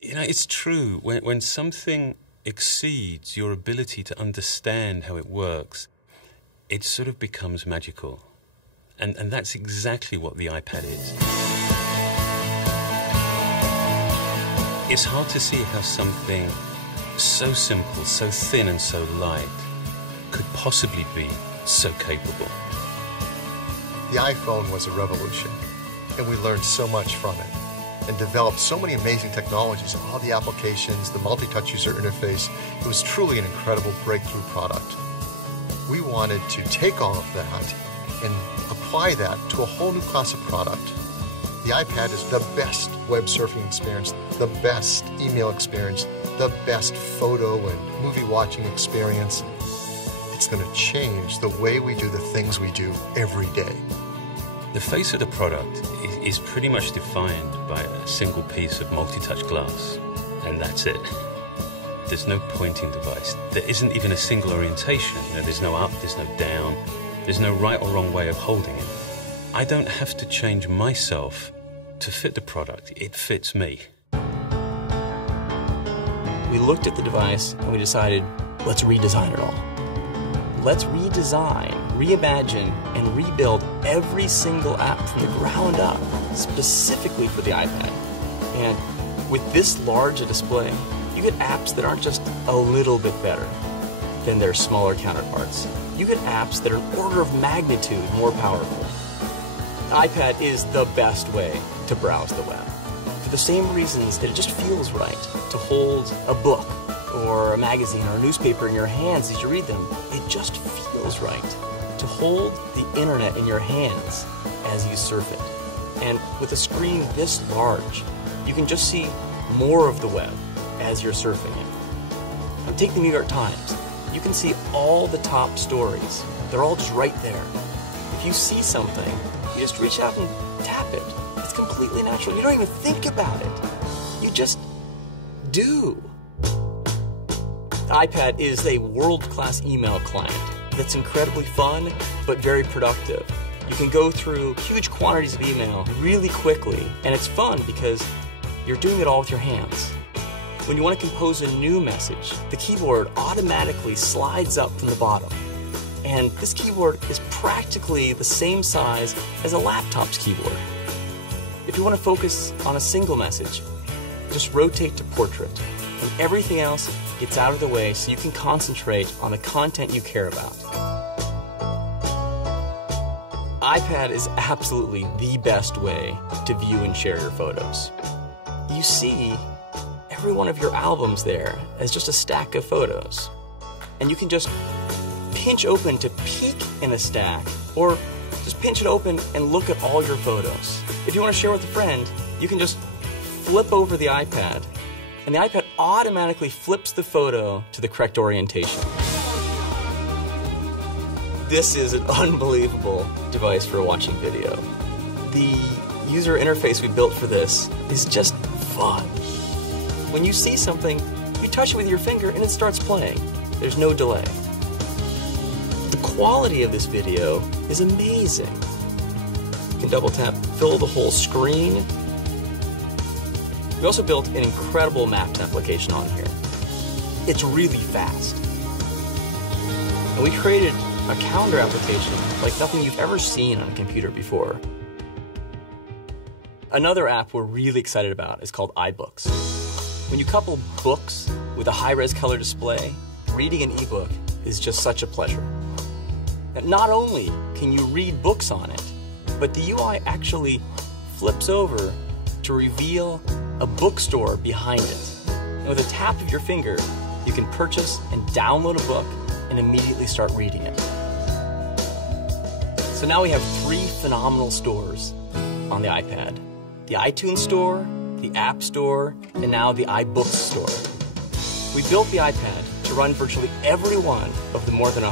You know, it's true. When something exceeds your ability to understand how it works, it sort of becomes magical. And that's exactly what the iPad is. It's hard to see how something so simple, so thin and so light could possibly be so capable. The iPhone was a revolution, and we learned so much from it and developed so many amazing technologies and all the applications, the multi-touch user interface. It was truly an incredible breakthrough product. We wanted to take all of that and apply that to a whole new class of product. The iPad is the best web surfing experience, the best email experience, the best photo and movie watching experience. It's going to change the way we do the things we do every day. The face of the product is pretty much defined by a single piece of multi-touch glass, and that's it. There's no pointing device. There isn't even a single orientation. You know, there's no up, there's no down, there's no right or wrong way of holding it. I don't have to change myself to fit the product. It fits me. We looked at the device and we decided, let's redesign it all. Let's redesign, reimagine, and rebuild every single app from the ground up, specifically for the iPad. And with this large a display, you get apps that aren't just a little bit better than their smaller counterparts. You get apps that are an order of magnitude more powerful. The iPad is the best way to browse the web, for the same reasons that it just feels right to hold a book or a magazine or a newspaper in your hands as you read them. It just feels right to hold the internet in your hands as you surf it. And with a screen this large, you can just see more of the web as you're surfing it. Now take the New York Times. You can see all the top stories. They're all just right there. If you see something, you just reach out and tap it. It's completely natural. You don't even think about it. You just do. The iPad is a world-class email client that's incredibly fun, but very productive. You can go through huge quantities of email really quickly, and it's fun because you're doing it all with your hands. When you want to compose a new message, the keyboard automatically slides up from the bottom. And this keyboard is practically the same size as a laptop's keyboard. If you want to focus on a single message, just rotate to portrait, and everything else gets out of the way so you can concentrate on the content you care about. iPad is absolutely the best way to view and share your photos. You see every one of your albums there as just a stack of photos. And you can just pinch open to peek in a stack, or just pinch it open and look at all your photos. If you want to share with a friend, you can just flip over the iPad, and the iPad automatically flips the photo to the correct orientation. This is an unbelievable device for watching video. The user interface we built for this is just fun. When you see something, you touch it with your finger and it starts playing. There's no delay. The quality of this video is amazing. You can double tap, fill the whole screen. We also built an incredible maps application on here. It's really fast. And we created a calendar application like nothing you've ever seen on a computer before. Another app we're really excited about is called iBooks. When you couple books with a high-res color display, reading an ebook is just such a pleasure. And not only can you read books on it, but the UI actually flips over to reveal a bookstore behind it. And with a tap of your finger, you can purchase and download a book and immediately start reading it. So now we have 3 phenomenal stores on the iPad. The iTunes Store, the App Store, and now the iBooks Store. We built the iPad to run virtually every one of the more than